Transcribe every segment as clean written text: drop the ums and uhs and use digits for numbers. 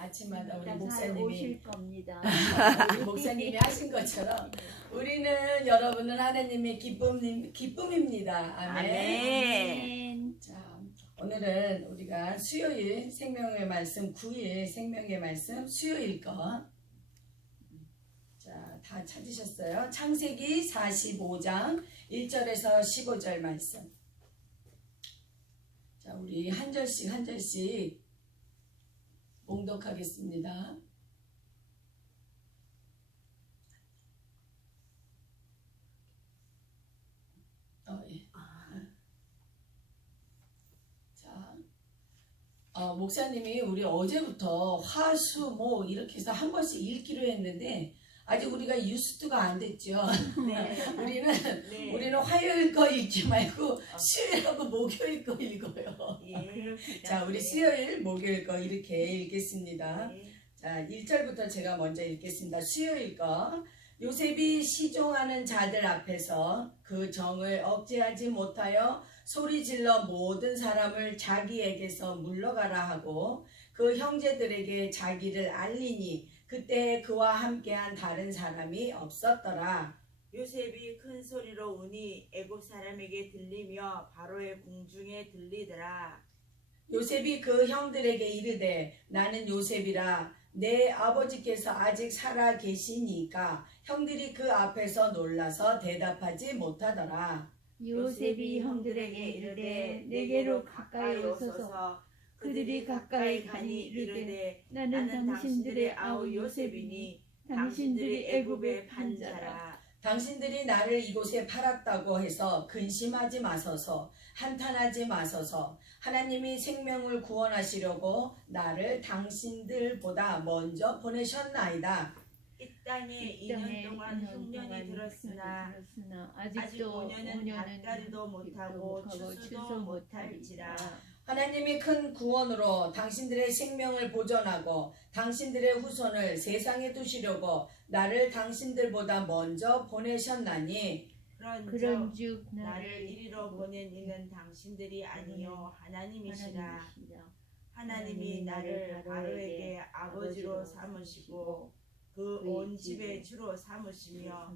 아침마다 우리 잘 목사님이 오실 겁니다. 우리 목사님이 하신 것처럼 우리는 여러분은 하나님의 기쁨입니다. 아멘. 아멘. 자, 오늘은 우리가 수요일 생명의 말씀 9일 생명의 말씀 수요일 거. 자, 다 찾으셨어요? 창세기 45장 1절에서 15절 말씀. 자, 우리 한 절씩 봉독하겠습니다. 예. 자, 목사님이 우리 어제부터 화수목 이렇게 해서 한 번씩 읽기로 했는데 아직 우리가 유스트가 안 됐죠. 네. 우리는 화요일 거 읽지 말고 수요일하고 목요일 거 읽어요. 예, 자, 우리 수요일, 목요일 거 이렇게 읽겠습니다. 네. 자, 1절부터 제가 먼저 읽겠습니다. 수요일 거. 요셉이 시종하는 자들 앞에서 그 정을 억제하지 못하여 소리질러 모든 사람을 자기에게서 물러가라 하고 그 형제들에게 자기를 알리니 그때 그와 함께한 다른 사람이 없었더라. 요셉이 큰 소리로 우니 애굽 사람에게 들리며 바로의 궁중에 들리더라. 요셉이 그 형들에게 이르되 나는 요셉이라 내 아버지께서 아직 살아 계시니까 형들이 그 앞에서 놀라서 대답하지 못하더라. 요셉이 형들에게 이르되 내게로 가까이 오소서. 그들이 가까이 가니 이르되 나는 당신들의 아우 요셉이니 당신들이 애굽의 판자라. 당신들이 나를 이곳에 팔았다고 해서 근심하지 마소서, 한탄하지 마소서. 하나님이 생명을 구원하시려고 나를 당신들보다 먼저 보내셨나이다. 이 땅에 2년 동안 흉년이 들었으나 아직도 5년은 밭가리도 못하고 추수도 못할지라. 하나님이 큰 구원으로 당신들의 생명을 보존하고 당신들의 후손을 세상에 두시려고 나를 당신들보다 먼저 보내셨나니 그런즉 나를 이리로 보낸 이는 당신들이 아니요 하나님이시라. 하나님이 나를 바로에게 아버지로 삼으시고 그 온 집의 주로 삼으시며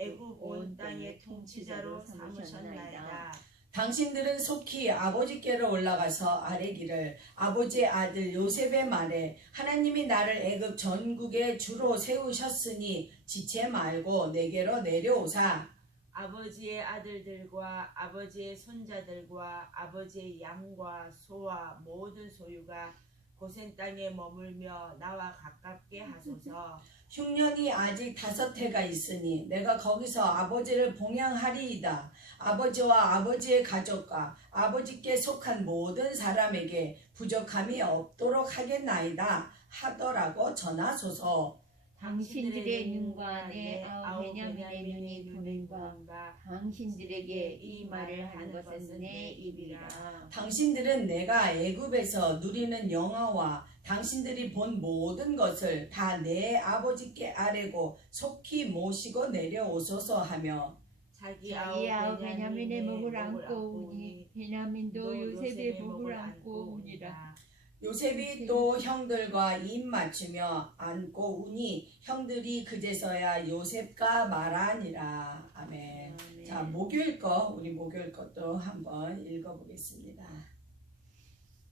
애굽 온 땅의 통치자로 삼으셨나이다. 당신들은 속히 아버지께로 올라가서 아뢰기를 아버지의 아들 요셉의 말에 하나님이 나를 애굽 전국의 주로 세우셨으니 지체 말고 내게로 내려오사. 아버지의 아들들과 아버지의 손자들과 아버지의 양과 소와 모든 소유가 고센 땅에 머물며 나와 가깝게 하소서. 흉년이 아직 5해가 있으니 내가 거기서 아버지를 봉양하리이다. 아버지와 아버지의 가족과 아버지께 속한 모든 사람에게 부족함이 없도록 하겠나이다 하더라고 전하소서. 당신들의 눈과 내 아우 베냐민의 눈이 보는가 당신들에게 이 말을 한 것은 내 입이라. 당신들은 내가 애굽에서 누리는 영화와 당신들이 본 모든 것을 다 내 아버지께 아뢰고 속히 모시고 내려오소서 하며 자기 아우 베냐민의 목을 안고 오니 베냐민도 요셉의 목을 안고 오니라. 요셉이 또 형들과 입 맞추며 안고 우니 형들이 그제서야 요셉과 말하니라. 아멘. 자, 목요일 거 우리 목요일 것도 한번 읽어보겠습니다.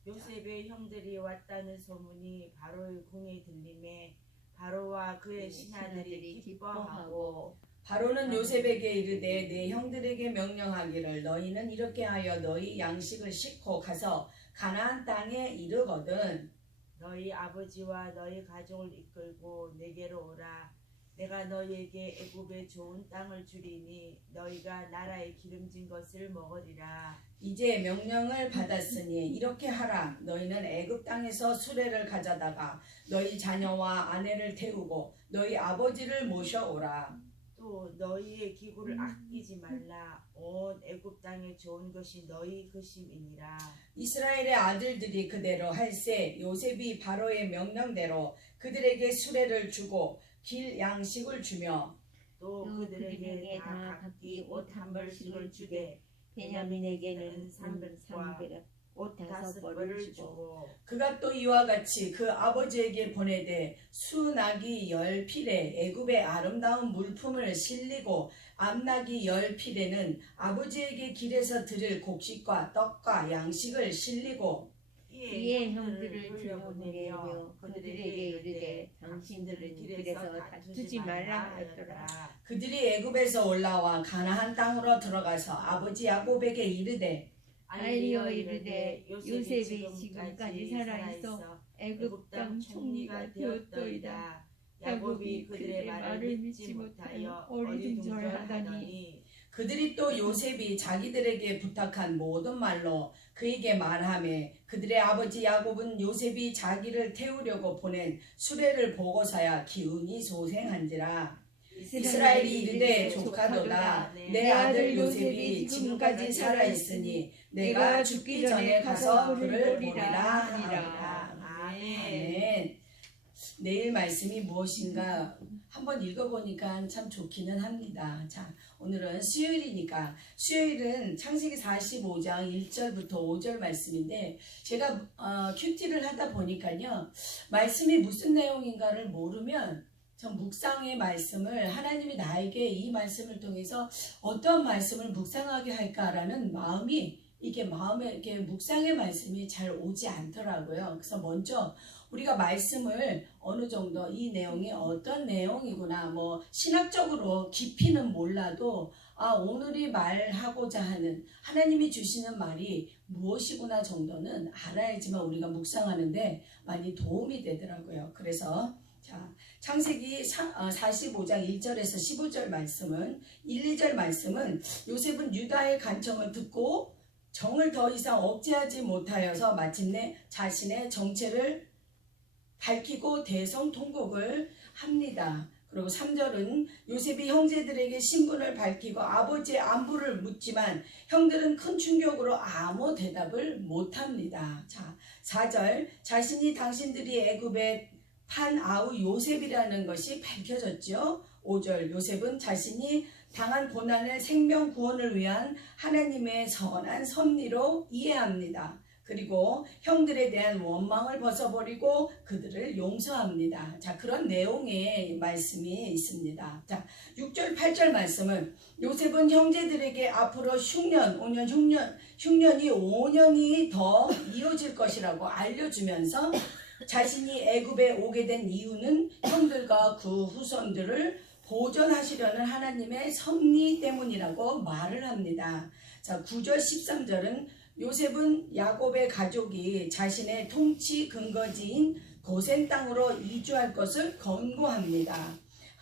요셉의 형들이 왔다는 소문이 바로의 궁에 들림에 바로와 그의 신하들이 기뻐하고 바로는 요셉에게 이르되 내 형들에게 명령하기를 너희는 이렇게 하여 너희 양식을 싣고 가서 가나안 땅에 이르거든 너희 아버지와 너희 가족을 이끌고 내게로 오라. 내가 너희에게 애굽의 좋은 땅을 주리니 너희가 나라의 기름진 것을 먹으리라. 이제 명령을 받았으니 이렇게 하라. 너희는 애굽 땅에서 수레를 가져다가 너희 자녀와 아내를 태우고 너희 아버지를 모셔오라. 또 너희의 기구를 아끼지 말라. 온 애굽 땅에 좋은 것이 너희 것임이니라. 이스라엘의 아들들이 그대로 할세 요셉이 바로의 명령대로 그들에게 수레를 주고 길 양식을 주며 또 그들에게 다 각기 옷 한 벌씩을 주되 베냐민에게는 300과 옷 5벌을 주고 그가 또 이와 같이 그 아버지에게 보내되 수나귀 10필에 애굽의 아름다운 물품을 실리고 암나귀 10필에는 아버지에게 길에서 드릴 곡식과 떡과 양식을 실리고 이에 형들을 돌려보내며 그들에게 이르되 당신들은 길에서 다투지 말라 하였더라. 그들이 애굽에서 올라와 가나안 땅으로 들어가서 아버지 야곱에게 이르되 알리어 이르되 요셉이 지금까지 살아있어 애굽 땅 총리가 되었더이다. 야곱이 그들의 말을 믿지 못하여 어리둥절하다니. 그들이 또 요셉이 자기들에게 부탁한 모든 말로 그에게 말하며 그들의 아버지 야곱은 요셉이 자기를 태우려고 보낸 수레를 보고서야 기운이 소생한지라. 이스라엘이 이르되 조카도다 내 아들 요셉이 지금까지 살아있으니 내가 죽기 전에 가서 그를 보리라 하니라. 아멘. 내일 말씀이 무엇인가 한번 읽어보니까 참 좋기는 합니다. 자, 오늘은 수요일이니까 수요일은 창세기 45장 1절부터 5절 말씀인데 제가 큐티를 하다 보니까요 말씀이 무슨 내용인가를 모르면 전 묵상의 말씀을 하나님이 나에게 이 말씀을 통해서 어떤 말씀을 묵상하게 할까라는 마음이 이게 마음에 이렇게 묵상의 말씀이 잘 오지 않더라고요. 그래서 먼저 우리가 말씀을 어느 정도 이 내용이 어떤 내용이구나 뭐 신학적으로 깊이는 몰라도 오늘이 말하고자 하는 하나님이 주시는 말이 무엇이구나 정도는 알아야지만 우리가 묵상하는데 많이 도움이 되더라고요. 그래서 자, 창세기 45장 1절에서 15절 말씀은 1, 2절 말씀은 요셉은 유다의 간청을 듣고 정을 더 이상 억제하지 못하여서 마침내 자신의 정체를 밝히고 대성통곡을 합니다. 그리고 3절은 요셉이 형제들에게 신분을 밝히고 아버지의 안부를 묻지만 형들은 큰 충격으로 아무 대답을 못합니다. 자, 4절 자신이 당신들이 애굽에 판 아우 요셉이라는 것이 밝혀졌죠. 5절 요셉은 자신이 당한 고난의 생명 구원을 위한 하나님의 선한 섭리로 이해합니다. 그리고 형들에 대한 원망을 벗어버리고 그들을 용서합니다. 자, 그런 내용의 말씀이 있습니다. 자, 6절, 8절 말씀은 요셉은 형제들에게 앞으로 흉년이 5년이 더 이어질 것이라고 알려주면서 자신이 애굽에 오게 된 이유는 형들과 그 후손들을 보존하시려는 하나님의 섭리 때문이라고 말을 합니다. 자, 9절 13절은 요셉은 야곱의 가족이 자신의 통치 근거지인 고센 땅으로 이주할 것을 권고합니다.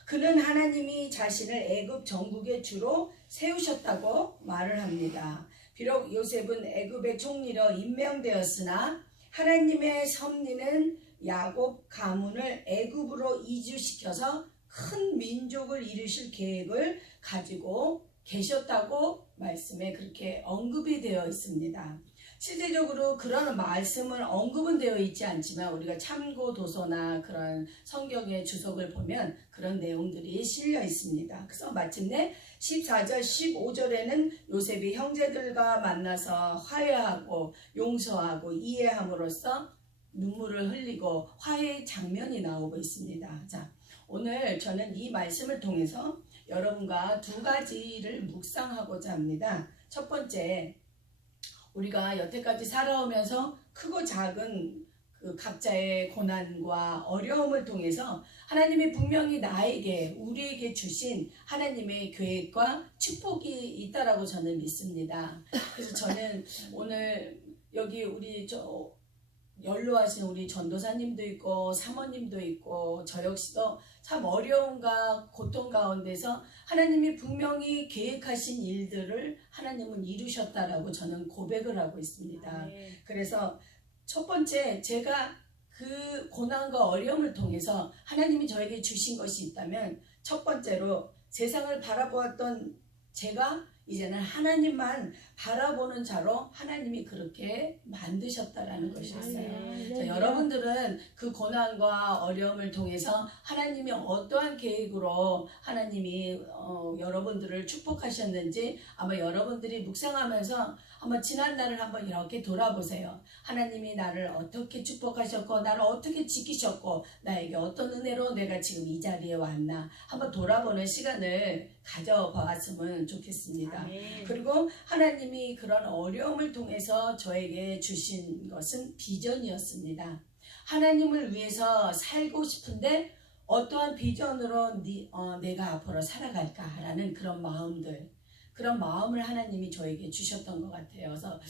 그는 하나님이 자신을 애굽 정국의 주로 세우셨다고 말을 합니다. 비록 요셉은 애굽의 총리로 임명되었으나 하나님의 섭리는 야곱 가문을 애굽으로 이주시켜서 큰 민족을 이루실 계획을 가지고 계셨다고 말씀에 그렇게 언급이 되어 있습니다. 실제적으로 그런 말씀은 언급은 되어 있지 않지만 우리가 참고 도서나 그런 성경의 주석을 보면 그런 내용들이 실려 있습니다. 그래서 마침내 14절 15절에는 요셉이 형제들과 만나서 화해하고 용서하고 이해함으로써 눈물을 흘리고 화해의 장면이 나오고 있습니다. 자, 오늘 저는 이 말씀을 통해서 여러분과 두 가지를 묵상하고자 합니다. 첫 번째, 우리가 여태까지 살아오면서 크고 작은 그 각자의 고난과 어려움을 통해서 하나님이 분명히 나에게 우리에게 주신 하나님의 계획과 축복이 있다라고 저는 믿습니다. 그래서 저는 오늘 여기 우리 연로하신 우리 전도사님도 있고 사모님도 있고 저 역시도 참 어려움과 고통 가운데서 하나님이 분명히 계획하신 일들을 하나님은 이루셨다라고 저는 고백을 하고 있습니다. 그래서 첫 번째 제가 그 고난과 어려움을 통해서 하나님이 저에게 주신 것이 있다면 첫 번째로 세상을 바라보았던 제가 이제는 하나님만 바라보는 자로 하나님이 그렇게 만드셨다라는 것이었어요. 자, 여러분들은 그 고난과 어려움을 통해서 하나님이 어떠한 계획으로 하나님이 여러분들을 축복하셨는지 아마 여러분들이 묵상하면서 한번 지난 날을 한번 이렇게 돌아보세요. 하나님이 나를 어떻게 축복하셨고 나를 어떻게 지키셨고 나에게 어떤 은혜로 내가 지금 이 자리에 왔나 한번 돌아보는 시간을 가져보았으면 좋겠습니다. 아멘. 그리고 하나님이 그런 어려움을 통해서 저에게 주신 것은 비전이었습니다. 하나님을 위해서 살고 싶은데 어떠한 비전으로 내가 앞으로 살아갈까라는 그런 마음들, 그런 마음을 하나님이 저에게 주셨던 것 같아요. 그래서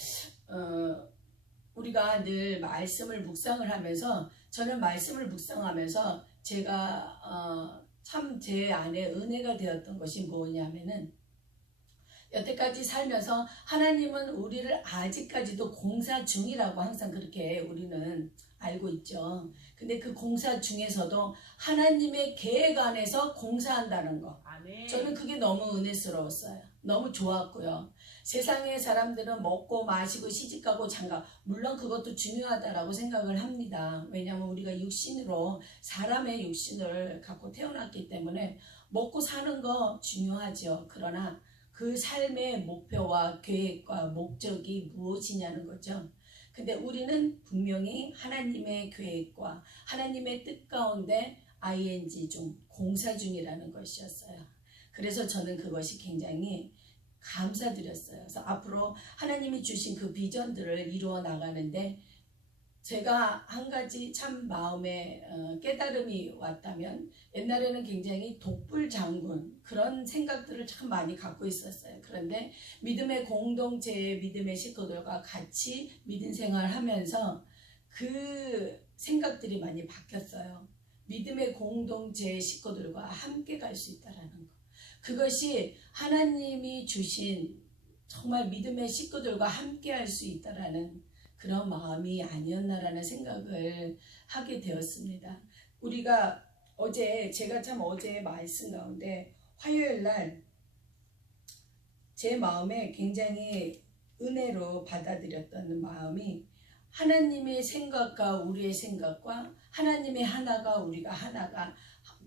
우리가 늘 말씀을 묵상을 하면서 저는 말씀을 묵상하면서 제가 참 제 안에 은혜가 되었던 것이 뭐냐면은 여태까지 살면서 하나님은 우리를 아직까지도 공사 중이라고 항상 그렇게 우리는 알고 있죠. 근데 그 공사 중에서도 하나님의 계획 안에서 공사한다는 거. 아멘. 저는 그게 너무 은혜스러웠어요. 너무 좋았고요. 세상의 사람들은 먹고 마시고 시집가고 장가, 물론 그것도 중요하다라고 생각을 합니다. 왜냐하면 우리가 육신으로 사람의 육신을 갖고 태어났기 때문에 먹고 사는 거 중요하죠. 그러나 그 삶의 목표와 계획과 목적이 무엇이냐는 거죠. 근데 우리는 분명히 하나님의 계획과 하나님의 뜻 가운데 ing 중, 공사 중이라는 것이었어요. 그래서 저는 그것이 굉장히 감사드렸어요. 그래서 앞으로 하나님이 주신 그 비전들을 이루어 나가는데 제가 한 가지 참 마음에 깨달음이 왔다면 옛날에는 굉장히 독불 장군 그런 생각들을 참 많이 갖고 있었어요. 그런데 믿음의 공동체의 믿음의 식구들과 같이 믿음 생활하면서 그 생각들이 많이 바뀌었어요. 믿음의 공동체의 식구들과 함께 갈 수 있다라는 거. 그것이 하나님이 주신 정말 믿음의 식구들과 함께 할 수 있다라는 그런 마음이 아니었나라는 생각을 하게 되었습니다. 우리가 제가 참 어제 말씀 가운데 화요일 날 제 마음에 굉장히 은혜로 받아들였던 마음이 하나님의 생각과 우리의 생각과 하나님의 하나가 우리가 하나가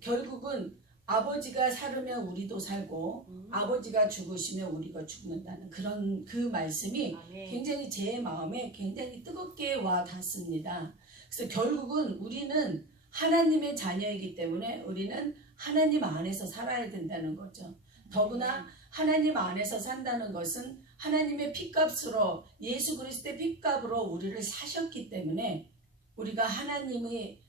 결국은 아버지가 살으면 우리도 살고 아버지가 죽으시면 우리가 죽는다는 그런 그 말씀이 아멘. 굉장히 제 마음에 굉장히 뜨겁게 와 닿습니다. 그래서 결국은 우리는 하나님의 자녀이기 때문에 우리는 하나님 안에서 살아야 된다는 거죠. 더구나 하나님 안에서 산다는 것은 하나님의 핏값으로 예수 그리스도의 핏값으로 우리를 사셨기 때문에 우리가 하나님과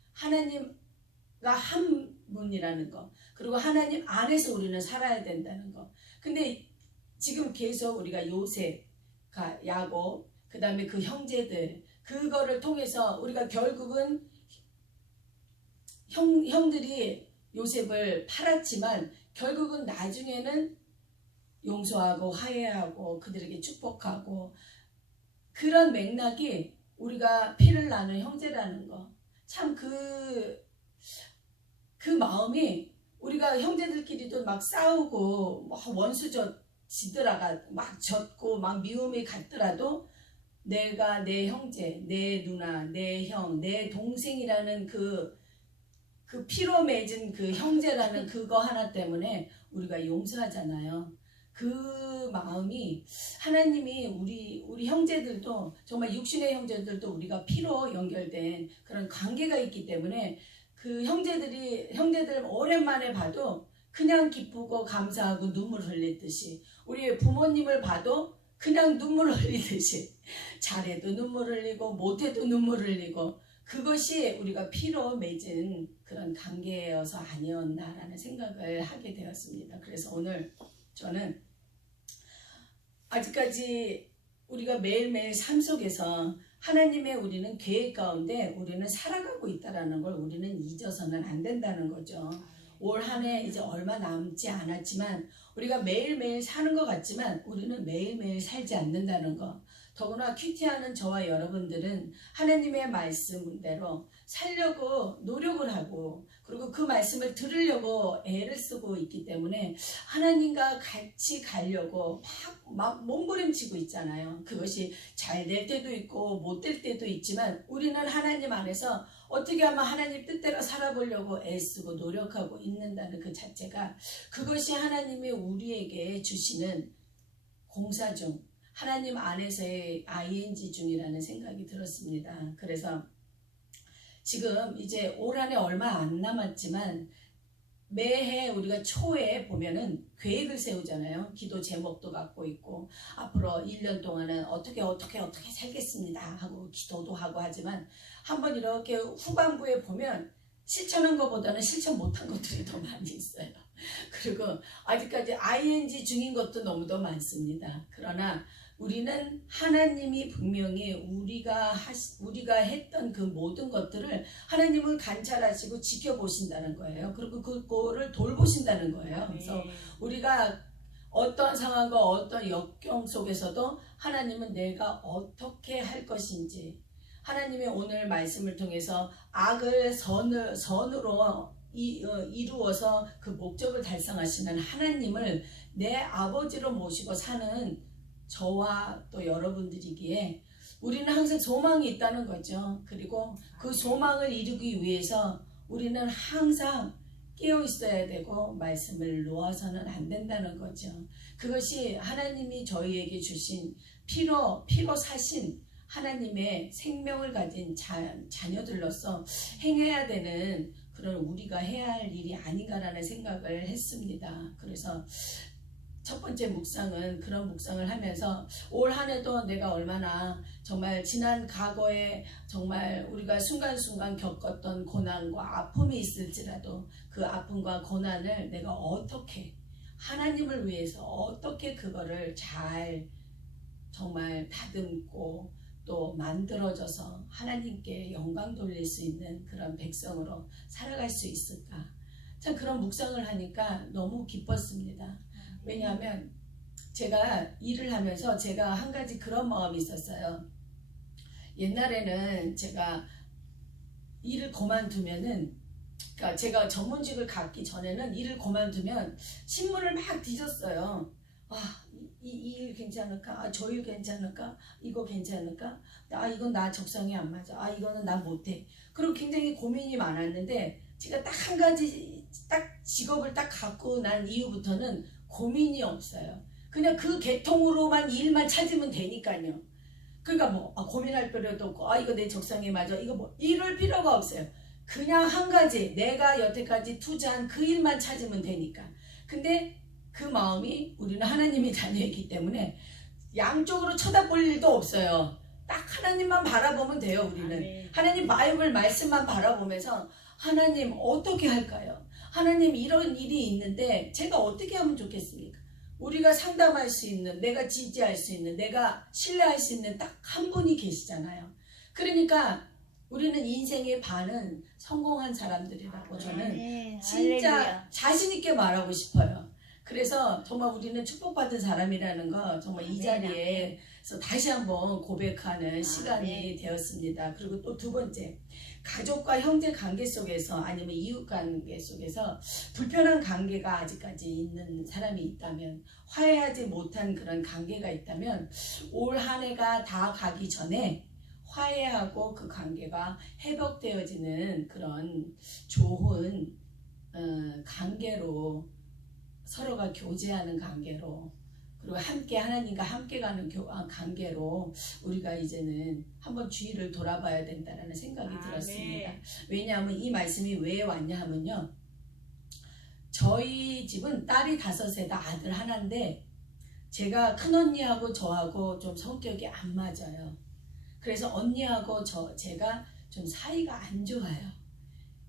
한 분이라는 거 그리고 하나님 안에서 우리는 살아야 된다는 거. 근데 지금 계속 우리가 요셉, 야곱, 그 다음에 그 형제들 그거를 통해서 우리가 결국은 형들이 요셉을 팔았지만 결국은 나중에는 용서하고 화해하고 그들에게 축복하고 그런 맥락이 우리가 피를 나는 형제라는 거. 참 그 마음이 우리가 형제들끼리도 막 싸우고 뭐 원수저 지더라가 막 졌고 막 미움이 갔더라도 내가 내 형제, 내 누나, 내 형, 내 동생이라는 그 피로 맺은 그 형제라는 그거 하나 때문에 우리가 용서하잖아요. 그 마음이 하나님이 우리 형제들도 정말 육신의 형제들도 우리가 피로 연결된 그런 관계가 있기 때문에 그 형제들 오랜만에 봐도 그냥 기쁘고 감사하고 눈물 흘리듯이 우리 부모님을 봐도 그냥 눈물 흘리듯이 잘해도 눈물 흘리고 못해도 눈물 흘리고 그것이 우리가 피로 맺은 그런 관계여서 아니었나라는 생각을 하게 되었습니다. 그래서 오늘 저는 아직까지 우리가 매일매일 삶 속에서 하나님의 우리는 계획 가운데 우리는 살아가고 있다는 걸 우리는 잊어서는 안 된다는 거죠. 올 한 해 이제 얼마 남지 않았지만 우리가 매일매일 사는 것 같지만 우리는 매일매일 살지 않는다는 거. 더구나 큐티하는 저와 여러분들은 하나님의 말씀대로 살려고 노력을 하고 그리고 그 말씀을 들으려고 애를 쓰고 있기 때문에 하나님과 같이 가려고 막 몸부림치고 있잖아요. 그것이 잘 될 때도 있고 못 될 때도 있지만 우리는 하나님 안에서 어떻게 하면 하나님 뜻대로 살아보려고 애쓰고 노력하고 있는다는 그 자체가 그것이 하나님이 우리에게 주시는 공사 중 하나님 안에서의 ing 중이라는 생각이 들었습니다. 그래서 지금 이제 올 한 해 얼마 안 남았지만 매해 우리가 초에 보면은 계획을 세우잖아요. 기도 제목도 갖고 있고 앞으로 1년 동안은 어떻게 살겠습니다 하고 기도도 하고 하지만 한번 이렇게 후반부에 보면 실천한 것보다는 실천 못한 것들이 더 많이 있어요. 그리고 아직까지 ing 중인 것도 너무도 많습니다. 그러나 우리는 하나님이 분명히 우리가 했던 그 모든 것들을 하나님은 관찰하시고 지켜보신다는 거예요. 그리고 그거를 돌보신다는 거예요. 그래서 우리가 어떤 상황과 어떤 역경 속에서도 하나님은 내가 어떻게 할 것인지 하나님이 오늘 말씀을 통해서 악을 선으로 이루어서 그 목적을 달성하시는 하나님을 내 아버지로 모시고 사는 저와 또 여러분들이기에 우리는 항상 소망이 있다는 거죠. 그리고 그 소망을 이루기 위해서 우리는 항상 깨어 있어야 되고 말씀을 놓아서는 안 된다는 거죠. 그것이 하나님이 저희에게 주신 피로 사신 하나님의 생명을 가진 자녀들로서 행해야 되는 그런 우리가 해야 할 일이 아닌가라는 생각을 했습니다. 그래서 첫 번째 묵상은 그런 묵상을 하면서 올 한 해도 내가 얼마나 정말 지난 과거에 정말 우리가 순간순간 겪었던 고난과 아픔이 있을지라도 그 아픔과 고난을 내가 어떻게 하나님을 위해서 어떻게 그거를 잘 정말 다듬고 또 만들어져서 하나님께 영광 돌릴 수 있는 그런 백성으로 살아갈 수 있을까. 참 그런 묵상을 하니까 너무 기뻤습니다. 왜냐하면 제가 일을 하면서 제가 한 가지 그런 마음이 있었어요. 옛날에는 제가 일을 그만두면은 그러니까 제가 전문직을 갖기 전에는 일을 그만두면 신문을 막 뒤졌어요. 이 일 괜찮을까? 저 일 괜찮을까? 이거 괜찮을까? 이건 나 적성이 안 맞아. 이거는 나 못해. 그리고 굉장히 고민이 많았는데 제가 딱 한 가지 딱 직업을 딱 갖고 난 이후부터는 고민이 없어요. 그냥 그 계통으로만 일만 찾으면 되니까요. 그러니까 뭐 고민할 필요도 없고 이거 내 적성에 맞아. 이거 뭐 이럴 필요가 없어요. 그냥 한 가지 내가 여태까지 투자한 그 일만 찾으면 되니까. 근데 그 마음이 우리는 하나님의 자녀이기 때문에 양쪽으로 쳐다볼 일도 없어요. 딱 하나님만 바라보면 돼요. 우리는 아멘. 하나님 바이블 말씀만 바라보면서 하나님 어떻게 할까요? 하나님 이런 일이 있는데 제가 어떻게 하면 좋겠습니까? 우리가 상담할 수 있는, 내가 지지할 수 있는, 내가 신뢰할 수 있는 딱 한 분이 계시잖아요. 그러니까 우리는 인생의 반은 성공한 사람들이라고 저는 진짜 자신 있게 말하고 싶어요. 그래서 정말 우리는 축복받은 사람이라는 거 정말 이 자리에서 다시 한번 고백하는 시간이 되었습니다. 그리고 또 두 번째, 가족과 형제 관계 속에서 아니면 이웃 관계 속에서 불편한 관계가 아직까지 있는 사람이 있다면, 화해하지 못한 그런 관계가 있다면 올 한 해가 다 가기 전에 화해하고 그 관계가 회복되어지는 그런 좋은 관계로, 서로가 교제하는 관계로, 그리고 함께 하나님과 함께 가는 관계로 우리가 이제는 한번 주위를 돌아봐야 된다는 생각이 들었습니다. 왜냐하면 이 말씀이 왜 왔냐 하면요, 저희 집은 딸이 5에 다 아들 하나인데 제가 큰언니하고 저하고 좀 성격이 안 맞아요. 그래서 언니하고 제가 좀 사이가 안 좋아요.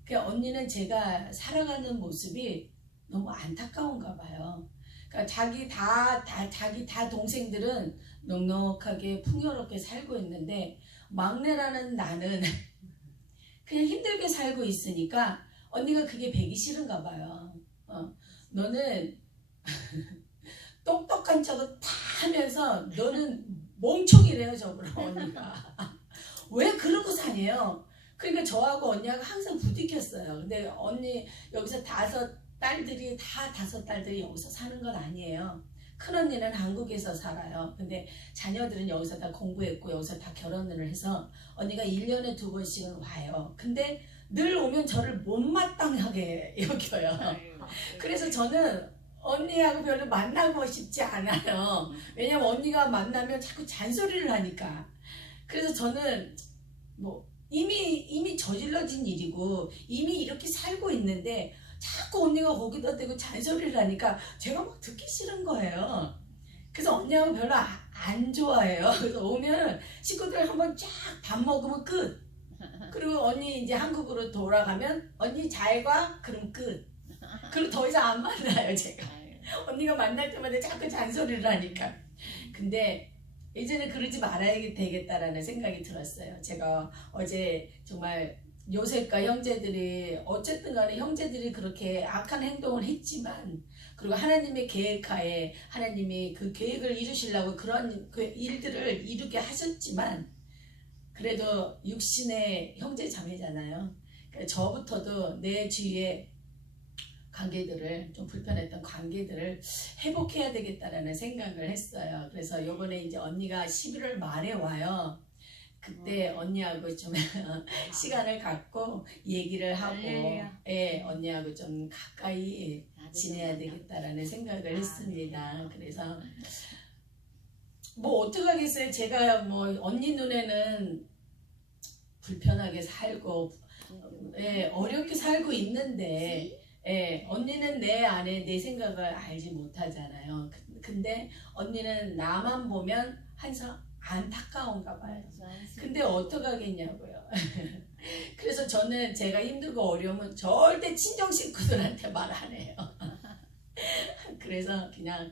그러니까 언니는 제가 살아가는 모습이 너무 안타까운가 봐요. 그러니까 자기 다 동생들은 넉넉하게 풍요롭게 살고 있는데 막내라는 나는 그냥 힘들게 살고 있으니까 언니가 그게 배기 싫은가 봐요. 너는 똑똑한 척을 다 하면서 너는 멍청이래요, 저보고 언니가. 왜 그러고 사네요. 그러니까 저하고 언니하고 항상 부딪혔어요. 근데 언니 여기서 5딸들이 다 5딸들이 여기서 사는 건 아니에요. 큰언니는 한국에서 살아요. 근데 자녀들은 여기서 다 공부했고 여기서 다 결혼을 해서 언니가 1년에 2번씩은 와요. 근데 늘 오면 저를 못마땅하게 여겨요. 그래서 저는 언니하고 별로 만나고 싶지 않아요. 왜냐면 언니가 만나면 자꾸 잔소리를 하니까. 그래서 저는 뭐 이미 저질러진 일이고 이미 이렇게 살고 있는데 자꾸 언니가 거기다 대고 잔소리를 하니까 제가 막 듣기 싫은 거예요. 그래서 언니하고 별로 안 좋아해요. 그래서 오면 식구들 한번 쫙 밥 먹으면 끝. 그리고 언니 이제 한국으로 돌아가면 언니 잘 가? 그럼 끝. 그리고 더 이상 안 만나요 제가. 언니가 만날 때마다 자꾸 잔소리를 하니까. 근데 이제는 그러지 말아야 되겠다라는 생각이 들었어요. 제가 어제 정말 요셉과 형제들이 어쨌든 간에 형제들이 그렇게 악한 행동을 했지만 그리고 하나님의 계획하에 하나님이 그 계획을 이루시려고 그런 그 일들을 이루게 하셨지만 그래도 육신의 형제 자매잖아요. 그러니까 저부터도 내 주위에 관계들을 좀 불편했던 관계들을 회복해야 되겠다라는 생각을 했어요. 그래서 요번에 이제 언니가 11월 말에 와요. 그때 언니하고 좀 시간을 갖고 얘기를 하고 예, 언니하고 좀 가까이 지내야 되겠다라는 생각을 했습니다. 그래서 뭐 어떡하겠어요. 제가 뭐 언니 눈에는 불편하게 살고 예, 어렵게 살고 있는데 예, 언니는 내 안에 내 생각을 알지 못하잖아요. 근데 언니는 나만 보면 항상 안타까운가 봐요. 근데 어떡하겠냐고요. 그래서 저는 제가 힘들고 어려우면 절대 친정 식구들한테 말 안 해요. 그래서 그냥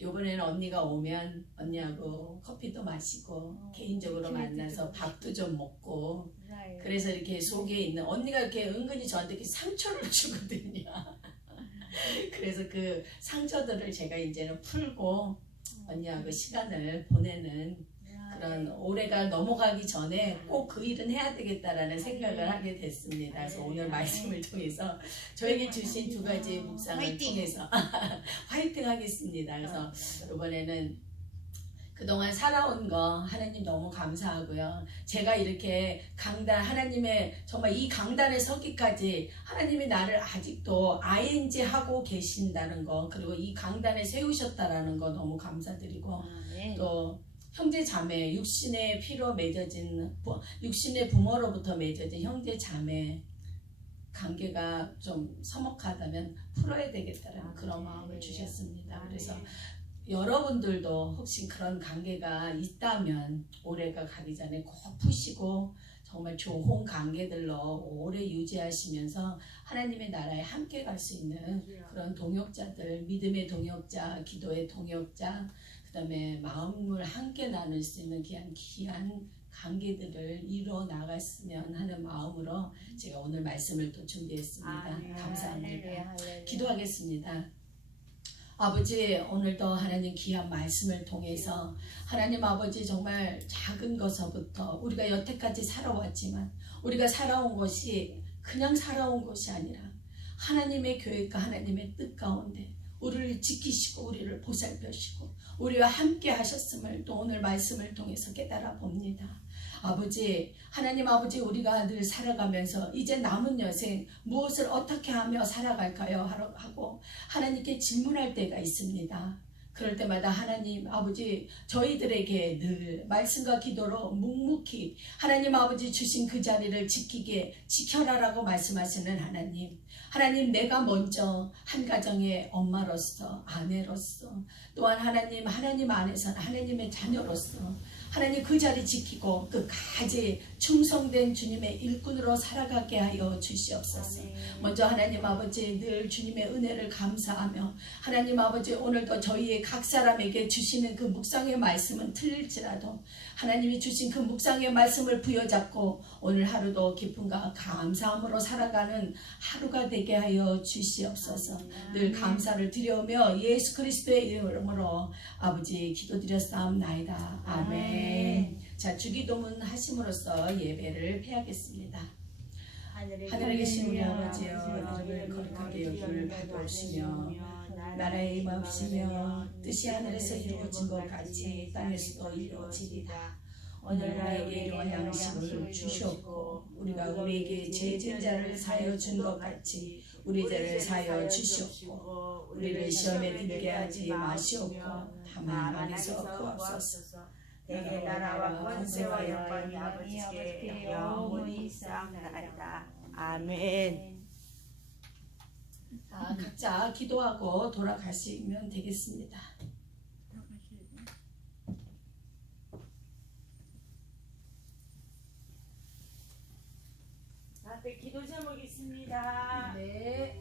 요번에는 언니가 오면 언니하고 커피도 마시고 개인적으로 만나서 밥도 좀 먹고 그래서 이렇게 속에 있는 언니가 이렇게 은근히 저한테 이렇게 상처를 주거든요. 그래서 그 상처들을 제가 이제는 풀고 언니하고 시간을 보내는 그런 올해가 넘어가기 전에 꼭 그 일은 해야 되겠다라는 생각을 하게 됐습니다. 그래서 오늘 말씀을 통해서 저에게 주신 2가지 묵상을 화이팅! 통해서 화이팅 하겠습니다. 그래서 이번에는 그동안 살아온 거 하나님 너무 감사하고요. 제가 이렇게 강단 하나님의 정말 이 강단에 서기까지 하나님이 나를 아직도 ING 하고 계신다는 거 그리고 이 강단에 세우셨다라는 거 너무 감사드리고 또 형제 자매 육신의 피로 맺어진 육신의 부모로부터 맺어진 형제 자매 관계가 좀 서먹하다면 풀어야 되겠다는 그런 마음을 주셨습니다. 그래서 여러분들도 혹시 그런 관계가 있다면 올해가 가기 전에 꼭 푸시고 정말 좋은 관계들로 오래 유지하시면서 하나님의 나라에 함께 갈 수 있는 그런 동역자들, 믿음의 동역자, 기도의 동역자, 그 다음에 마음을 함께 나눌 수 있는 귀한 관계들을 이루어 나갔으면 하는 마음으로 제가 오늘 말씀을 또 준비했습니다. 감사합니다. 기도하겠습니다. 아버지 오늘도 하나님 귀한 말씀을 통해서 하나님 아버지 정말 작은 것서부터 우리가 여태까지 살아왔지만 우리가 살아온 것이 그냥 살아온 것이 아니라 하나님의 계획과 하나님의 뜻 가운데 우리를 지키시고 우리를 보살펴시고 우리와 함께 하셨음을 또 오늘 말씀을 통해서 깨달아 봅니다. 아버지 하나님 아버지 우리가 늘 살아가면서 이제 남은 여생 무엇을 어떻게 하며 살아갈까요? 하고 하나님께 질문할 때가 있습니다. 그럴 때마다 하나님 아버지 저희들에게 늘 말씀과 기도로 묵묵히 하나님 아버지 주신 그 자리를 지켜라라고 말씀하시는 하나님 내가 먼저 한 가정의 엄마로서 아내로서 또한 하나님 안에서는 하나님의 자녀로서 하나님 그 자리 지키고 끝까지 충성된 주님의 일꾼으로 살아가게 하여 주시옵소서. 먼저 하나님 아버지 늘 주님의 은혜를 감사하며 하나님 아버지 오늘도 저희의 각 사람에게 주시는 그 묵상의 말씀은 틀릴지라도 하나님이 주신 그 묵상의 말씀을 부여잡고 오늘 하루도 기쁨과 감사함으로 살아가는 하루가 되게 하여 주시옵소서. 늘 감사를 드려오며 예수 그리스도의 이름으로 아버지 기도드렸사옵나이다. 아멘. 자, 주기도문 하심으로써 예배를 폐하겠습니다. 하늘에 계신 우리 아버지여, 이름을 거룩하게 여김을 받아오시며 나라의 임하옵시며 뜻이 하늘에서 이루어진 것 같이 땅에서도 이루어지리다. 오늘 우리에게 일용할 양식을 주시옵고 우리가 우리에게 죄 지은 자를 사하여 준 것 같이 우리 죄를 사하여 주시옵고 우리를 시험에 들게 하지 마시옵고 다만 악에서 구하옵소서. 내게 나라와 권세와 영광이 아버지께 영원히 쌓나이다. 아멘. 각자 기도하고 돌아가시면 되겠습니다. 앞에 기도 제목 있습니다. 네.